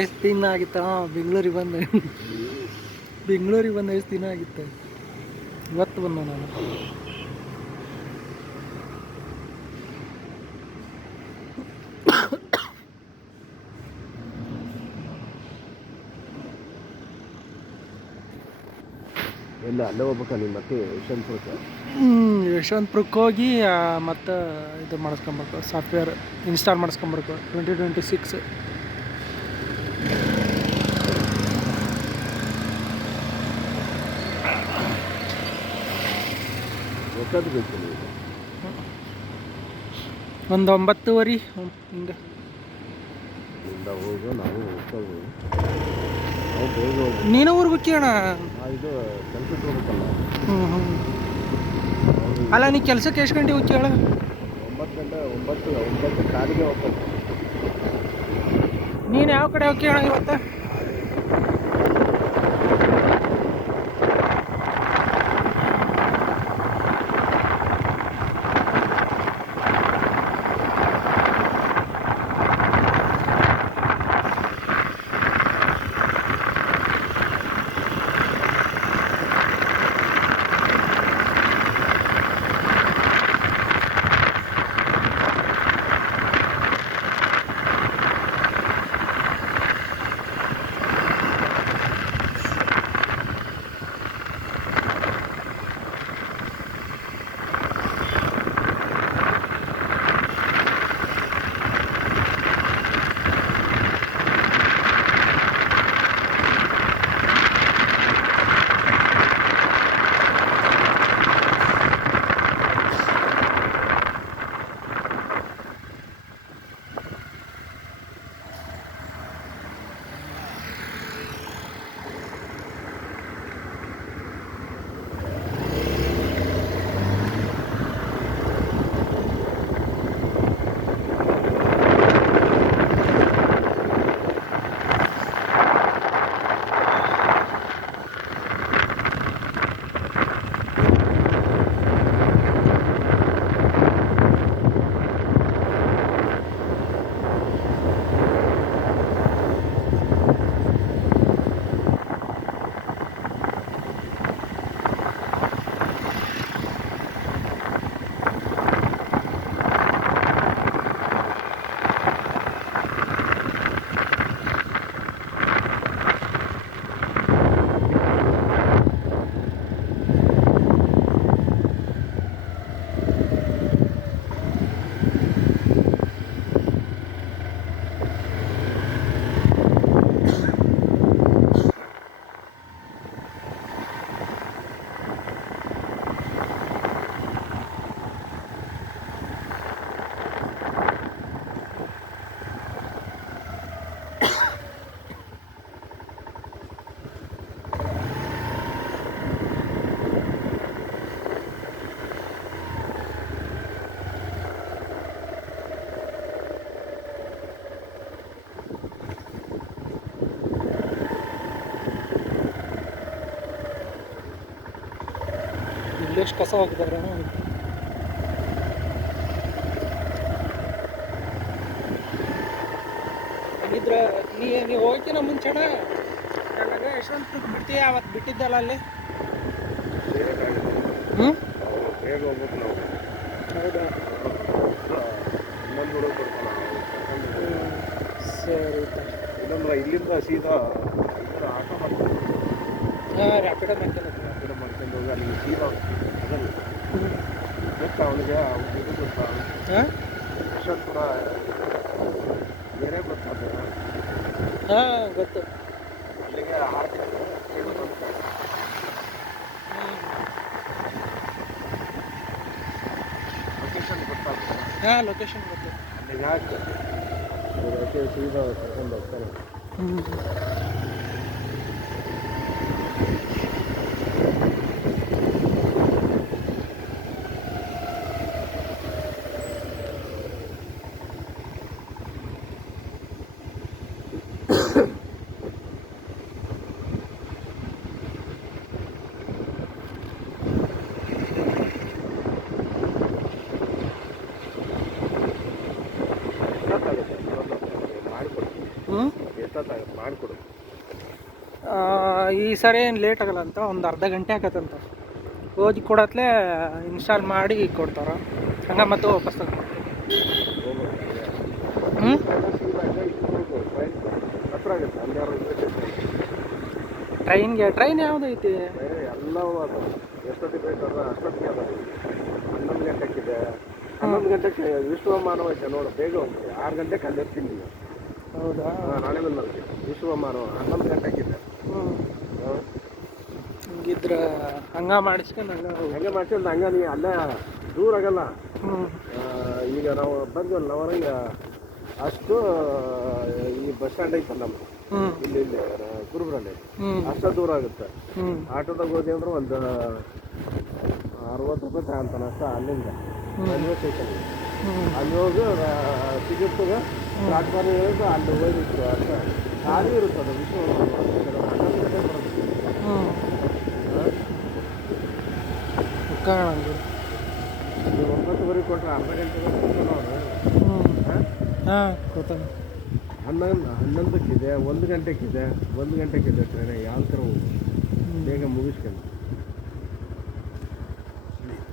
ಎಷ್ಟು ದಿನ ಆಗಿತ್ತ ಬೆಂಗಳೂರಿಗೆ ಬಂದು ಎಷ್ಟು ದಿನ ಆಗಿತ್ತು. ಇವತ್ತು ಬಂದ ನಾನು. ಎಲ್ಲ ಅಲ್ಲೇ ಹೋಗ್ಬೇಕಾ ನೀವು ಮತ್ತೆ ಯಶವಂತಪುರಕ್ಕೆ? ಯಶವಂತಪುರಕ್ಕೆ ಹೋಗಿ ಮತ್ತು ಇದು ಮಾಡಿಸ್ಕೊಂಬರ್ಬೇಕು, ಸಾಫ್ಟ್ವೇರ್ ಇನ್ಸ್ಟಾಲ್ ಮಾಡಿಸ್ಕೊಂಬರ್ಬೇಕು 2026. ಎಷ್ಟೊತ್ತು ಬೇಕು ನೀವು? ಒಂದು 9:30 ಹಿಂಗೆ ಇಂದ ಹೋಗು, ನಾವು ಹೋಗ್ತೇವೆ. ನಾವು ಬೇಗ ಹೋಗ್ಬೇಕು. ನೀನು ಊರಿಗೆ ಹೋಗ್ಯಣ? ಇದು ಕೆಲಸಕ್ಕೆ ಹೋಗ್ಬೇಕಲ್ಲ. ಅಲ್ಲ ನೀ ಕೆಲಸಕ್ಕೆ ಎಷ್ಟು ಗಂಟೆ ಹೋಗ್ತೀಯ ಹೇಳ? 9 ಕಾಲಿಗೆ ಹೋಗ್ಬೇಕು. ನೀನು ಯಾವ ಕಡೆ ಹೋಗ್ತೀಯಣ ಇವತ್ತು? ಇಲ್ಲೆಷ್ಟು ಕಸ ಹಾಕಿದಾರೆ ಹಾಗಿದ್ರೆ ನೀವು ಹೋಗ್ತೀನ ಮುಂಚೆನ ನನಗೆ ಯಶವಂತಪುರಕ್ಕೆ ಬಿಡ್ತೀಯ? ಅವತ್ತು ಬಿಟ್ಟಿದ್ದಲ್ಲ ಅಲ್ಲಿ. ಬೇಗ ಹೋಗ್ಬೇಕು ನಾವು. ಹೌದಾ? ಸರಿ. ಇಲ್ಲಂದ್ರೆ ಇಲ್ಲಿಂದ ಸೀದಾ ಆಟೋ ಮಾಡ್ಕೊಂಡು ರ್ಯಾಪಿಡೋ ಮಾಡ್ಕೊಂಡು ಹೋಗಿ ಅಲ್ಲಿಗೆ ಸೀದಾ ಅದಲ್ಲ ಗೊತ್ತಾ ಅವನಿಗೆ? ಇದು ಗೊತ್ತಾ ಯಶವಂತಪುರ ಬೇರೆ ಗೊತ್ತಾದ? ಗೊತ್ತು. ಅಲ್ಲಿಗೆ ಲೊಕೇಶನ್ ಗೊತ್ತಾಗ್ತದೆ. ಲೊಕೇಶನ್ ಗೊತ್ತು. ಅಲ್ಲಿಗೆ ಹಾಕಿ ಸೀದಾ ಕರ್ಕೊಂಡು ಹೋಗ್ತಾರೆ. ಎಷ್ಟೊತ್ತಾಗುತ್ತೆ ಮಾಡಿಕೊಡು. ಈ ಸರಿ ಏನು ಲೇಟ್ ಆಗಲ್ಲ ಅಂತ, ಒಂದು ಅರ್ಧ ಗಂಟೆ ಆಗತ್ತಂತ. ಓದಿ ಕೊಡತ್ಲೇ ಇನ್ಸ್ಟಾಲ್ ಮಾಡಿ ಕೊಡ್ತಾರ, ಹಂಗೆ ಮತ್ತೆ ವಾಪಸ್ ಹ್ಞೂ. ಹತ್ರ ಆಗುತ್ತೆ ಅಲ್ಲಾರು ಟ್ರೈನ್ ಯಾವುದೈತಿ? ಎಲ್ಲವೂ ಅದು ಎಷ್ಟೊತ್ತಿಗೆ ಬೇಕಾದ್ರೆ ಅಷ್ಟೊತ್ತಿಗೆ ಅದ. 11 ಗಂಟೆಗಿದೆ, 11 ಗಂಟೆಗೆ ವಿಶ್ವಮಾನವ ಐತೆ ನೋಡು, ಬೇಗ ಹೋಗ್ತೀವಿ. 6 ಗಂಟೆಗೆ ಅಲ್ಲಿ ಇರ್ತೀನಿ ನೀನು. ಹೌದಾ? ರಾಣೆಬೆನ್ನೂರಿಗೆ ವಿಶ್ವಮಾನವ 11 ಗಂಟೆಗಿದೆ. ಹಂಗಿದ್ರೆ ಹಂಗೆ ಮಾಡಿಸ್ಕೊಂಡು ಹಂಗೆ ಮಾಡ್ಕೊಂಡು ಹಂಗೆ ನೀ ಅಲ್ಲೇ ದೂರ ಆಗಲ್ಲ. ಈಗ ನಾವು ಬಂದ್ವಲ್ಲ ನವರಂಗ ಅಷ್ಟು ಈ ಬಸ್ ಸ್ಟ್ಯಾಂಡ್ ಐತಲ್ಲ ನಮ್ದು ಇಲ್ಲಿ ಕುರುಬ್ರಲ್ಲಿ, ಅಷ್ಟು ದೂರ ಆಗುತ್ತೆ. ಆಟೋದಾಗ ಹೋದಿ ಅಂದ್ರೆ ಒಂದು 60 ರೂಪಾಯಿ ತಗೊಂತಾನೆ ಅಷ್ಟ. ಅಲ್ಲಿಂದ ರೈಲ್ವೆ ಸ್ಟೇಷನ್ ಅಲ್ಲಿ ಹೋಗಿ ಟಿಕೆಟ್ಗೆ ಪ್ಲಾಟ್ಫಾರ್ಮ್ ಹೇಳಿದ್ರೆ ಅಲ್ಲಿ ಹೋಗಿತ್ತು ಅಷ್ಟ. ಖಾಲಿ ಇರುತ್ತೆ ಅದು ವಿಶ್ವ 11 ಗಂಟೆ ಬರುತ್ತೆ. 9:30 ಕೊಟ್ಟರೆ ಅರ್ಧ ಗಂಟೆ ಗೊತ್ತಾಗ 11 11ಕ್ಕಿದೆ, 1 ಗಂಟೆಗಿದೆ, 1 ಗಂಟೆಗಿದೆ ಟ್ರೈನ್. ಯಾವ ಥರ ಹೋಗಿ ಬೇಗ ಮುಗಿಸ್ಕೊಂಡು